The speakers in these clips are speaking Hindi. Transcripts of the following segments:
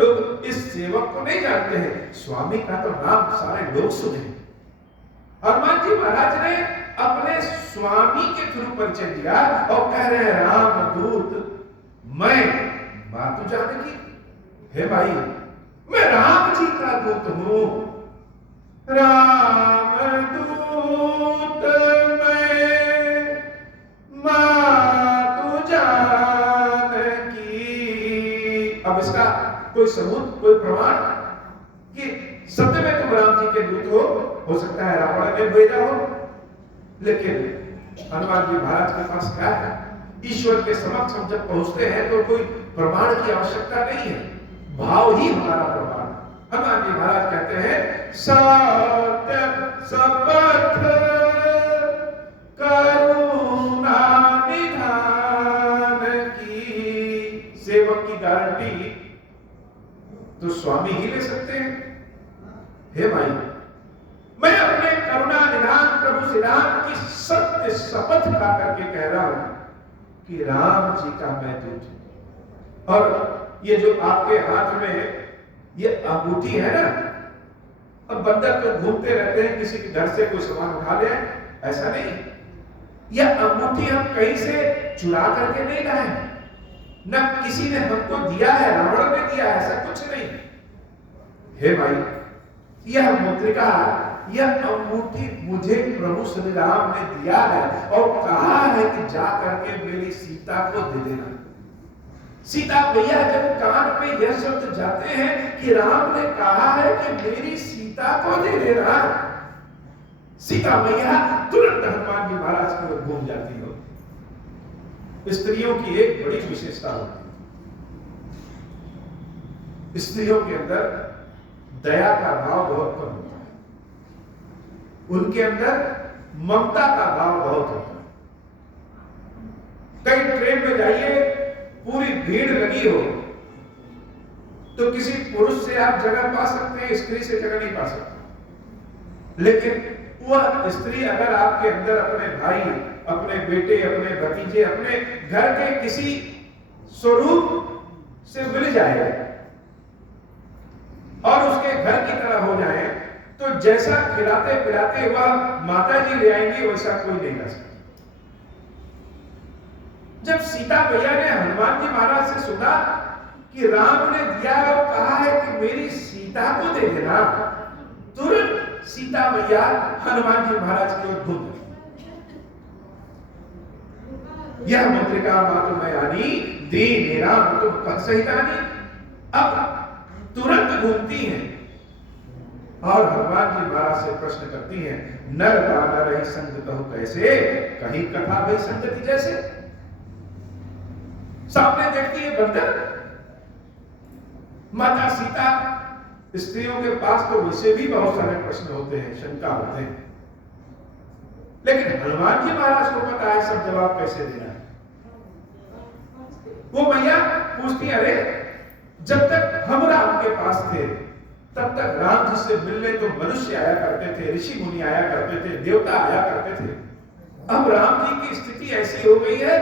लोग इस सेवक को नहीं जानते हैं, स्वामी का तो नाम सारे लोग सुने। हनुमान जी महाराज ने अपने स्वामी के थ्रू परिचय दिया और कह रहे हैं राम दूत मैं मातु जानकी। हे भाई, मैं राम जी का दूत हूं। राम दूत मैं मातु जानकी। अब इसका कोई सबूत, कोई प्रमाण कि सत्य में तुम राम जी के दूत हो सकता है रावण ने भेजा हो, लेकिन हनुमान जी महाराज के पास क्या है? ईश्वर के समक्ष हम जब पहुंचते हैं तो कोई प्रमाण की आवश्यकता नहीं है, भाव ही हमारा प्रमाण। हनुमान जी महाराज कहते हैं सत्य शपथ करुणा निधान की। सेवक की गारंटी तो स्वामी ही ले सकते हैं। हे भाई, मैं अपने करुणा निधान प्रभु श्री राम की सत्य शपथ खा करके कह रहा हूं कि राम जी का मैं दूत हूं। और ये जो आपके हाथ में ये अंगूठी है ना, अब बंदर तो घूमते रहते हैं, किसी के घर से कोई सामान उठा ले, ऐसा नहीं। यह अंगूठी हम कहीं से चुरा करके नहीं लाए, न किसी ने हमको दिया है, रावण ने दिया है, ऐसा कुछ नहीं। हे भाई, यह मुद्रिका, यह अंगूठी मुझे प्रभु श्री राम ने दिया है और कहा है कि जा करके मेरी सीता को दे देना। सीता मैया जब कान में यह शब्द जाते हैं कि राम ने कहा है कि मेरी सीता को दे देना, सीता मैया तुरंत हनुमान जी महाराज की ओर घूम जाती हो। स्त्रियों की एक बड़ी विशेषता होती है, स्त्रियों के अंदर दया का भाव बहुत कम होता है, उनके अंदर ममता का भाव बहुत होता है। कहीं ट्रेन में जाइए, पूरी भीड़ लगी हो तो किसी पुरुष से आप जगह पा सकते हैं, स्त्री से जगह नहीं पा सकते। लेकिन वह स्त्री अगर आपके अंदर अपने भाई, अपने बेटे, अपने भतीजे, अपने घर के किसी स्वरूप से मिल जाए और उसके घर की तरह हो जाए, तो जैसा खिलाते पिलाते वह माता जी ले आएंगी, वैसा कोई नहीं कर सकता। जब सीता मैया ने हनुमान जी महाराज से सुना कि राम ने दिया और कहा है कि मेरी सीता को दे देना, तुरंत सीता मैया हनुमान जी महाराज की ओर घूम गई। यह मुद्रिका मातु मैं आनी दीन राम तुम कह सहितानी। अब तुरंत घूमती हैं और हनुमान जी महाराज से प्रश्न करती हैं, नर बानर ही संग कहु कैसे, कहीं कथा भई संगति जैसे। सामने देखती है बंदर, माता सीता। स्त्रियों के पास तो वैसे भी बहुत सारे प्रश्न होते हैं, शंका होते हैं, लेकिन हनुमान जी महाराज को पता है सब जवाब कैसे देना है। वो मैया पूछती, अरे जब तक हम राम के पास थे तब तक राम जी से मिलने तो मनुष्य आया करते थे, ऋषि मुनि आया करते थे, देवता आया करते थे। अब राम जी की स्थिति ऐसी हो गई है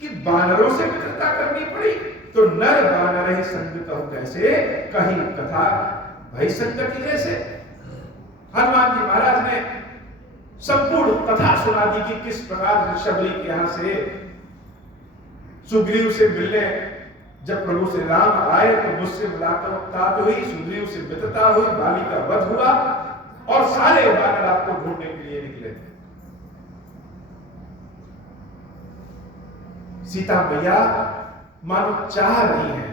कि बानरों से मित्रता करनी पड़ी, तो नर बानर ही संग कहु कैसे, कहीं कथा भई संगति जैसे। हनुमान जी महाराज ने संपूर्ण कथा सुना दी कि किस प्रकार शबरी के यहां से सुग्रीव से मिलने जब प्रभु श्री राम आए तो मुझसे मुलाकात हुई, सुग्रीव से मित्रता हुई, बाली का वध हुआ और सारे बानर आपको ढूंढने के लिए निकले थे। सीता मैया मानो चाह रही है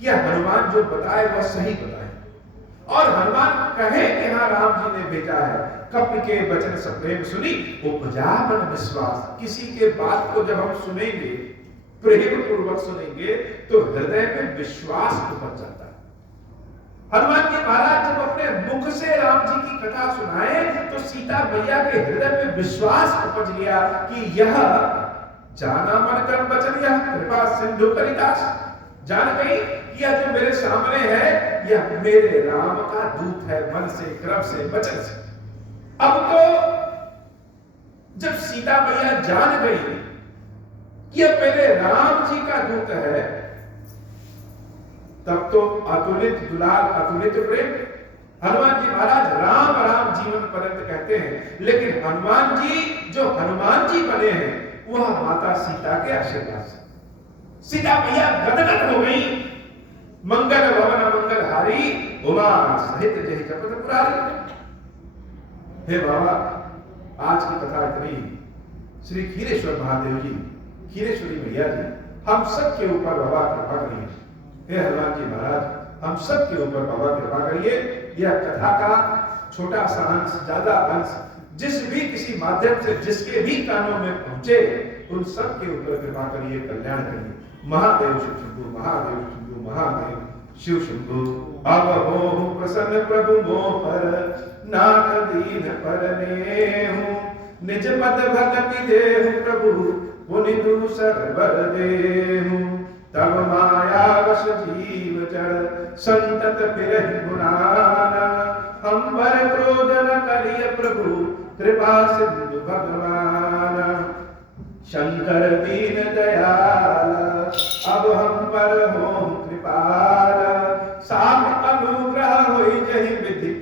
कि हनुमान जो बताए वह सही बताए, और हनुमान कहे कि हाँ राम जी ने भेजा है। कपि के वचन सब प्रेम सुनी, उपजा मन विश्वास। किसी के बात को जब हम सुनेंगे, प्रेम पूर्वक सुनेंगे, तो हृदय में विश्वास उपज जाता है। हनुमान जी महाराज जब अपने मुख से राम जी की कथा सुनाए तो सीता मैया के हृदय में विश्वास उपज गया कि यह जाना मन कर्म वचन यह कृपा सिंधु करिदास। जान गई कि यह जो मेरे सामने है यह मेरे राम का दूत है, मन से, क्रम से, वचन से। अब तो जब सीता मैया जान गई कि यह मेरे राम जी का दूत है, तब तो अतुलित दुलार, अतुलित प्रेम। हनुमान जी महाराज राम राम जीवन पर्यंत कहते हैं, लेकिन हनुमान जी जो हनुमान जी बने हैं वह माता सीता के आशीर्वाद से। सीता मैया गदगद हो गई। मंगल भवन मंगलहारी उमा सहित जय जपत पुरारी। हे बाबा, आज की कथा इतनी। श्री खीरेश्वर महादेव जी, खीरेश्वरी मैया जी हम सब के ऊपर बाबा कृपा करिए। हे हनुमान जी महाराज, हम सब के ऊपर बाबा कृपा करिए। यह कथा का छोटा सा अंश, ज्यादा अंश जिस भी किसी माध्यम से जिसके भी कानों में पहुंचे, उन सब के ऊपर कृपा करिए, कल्याण करिए। महादेव शिव शंभु, महादेव शंभु, महादेव शिव शंभु। अब हो प्रसन्न प्रभु मोह पर, नाथ दीन पर नेहु। निज पद भक्ति देहु प्रभु, पुनि दूसर बर देहु। तब माया वश जीव जड़, संतत फिरहि गुणाना। हम पर क्रोध न करिय प्रभु, कृपा सिंधु भगवाना। शंकर दीन दयाल, अब हम पर हो कृपाल। साप अनुग्रह होई जहि विधि,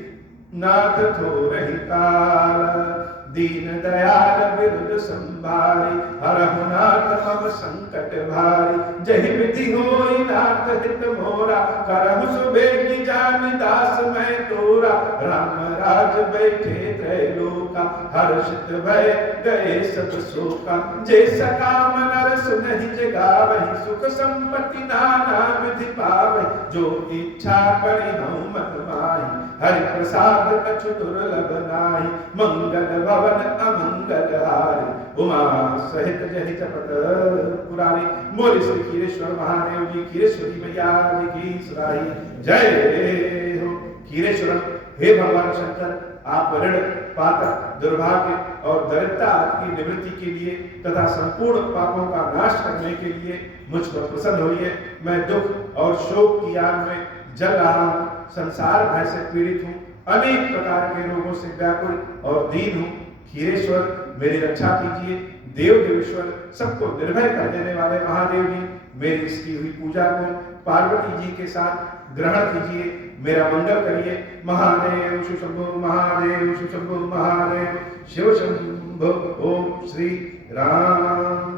नाथ थोरहि काल। दीन दयाल बिरुद संभारी, हरहु नाथ मम संकट भारी। जहि विधि होई नाथ हित मोरा, करहु सुबेगी जानि दास मैं तोरा। राम राज बैठे त्रैलोका, हर्षित भय गए सब शोका। जे सकाम नर सुनहि जगावहि, सुख संपत्ति नाना विधि पावहि। जो इच्छा करि हऊँ मन माहि, हरि प्रसाद कछु दुर्लभ नाहि। मंगल भवन अमंगल हारी, उमा सहित जहि जपत पुरारी। बोले श्री खीरेश्वर महादेव जी, खीरेश्वरी मैया जी की सराही जय हो। खीरेश्वर, हे भगवान शंकर, आप ऋण, पातक, दुर्भाग्य और दरिद्रता की निवृत्ति के लिए तथा संपूर्ण पापों का नाश करने के लिए मुझ पर प्रसन्न होइए। मैं दुख और शोक की आग में जल रहा हूँ, संसार भय से पीड़ित हूँ, अनेक प्रकार के रोगों से व्याकुल और दीन हूँ। खीरेश्वर, मेरी रक्षा कीजिए। देव देवेश्वर, सबको निर्भय कर देने वाले महादेव जी, मेरी इसकी हुई पूजा को पार्वती जी के साथ ग्रहण कीजिए, मेरा मंगल करिए। महादेव शिव शंभु, महादेव शिव शंभु, महादेव शिव शंभु। ओम श्री राम।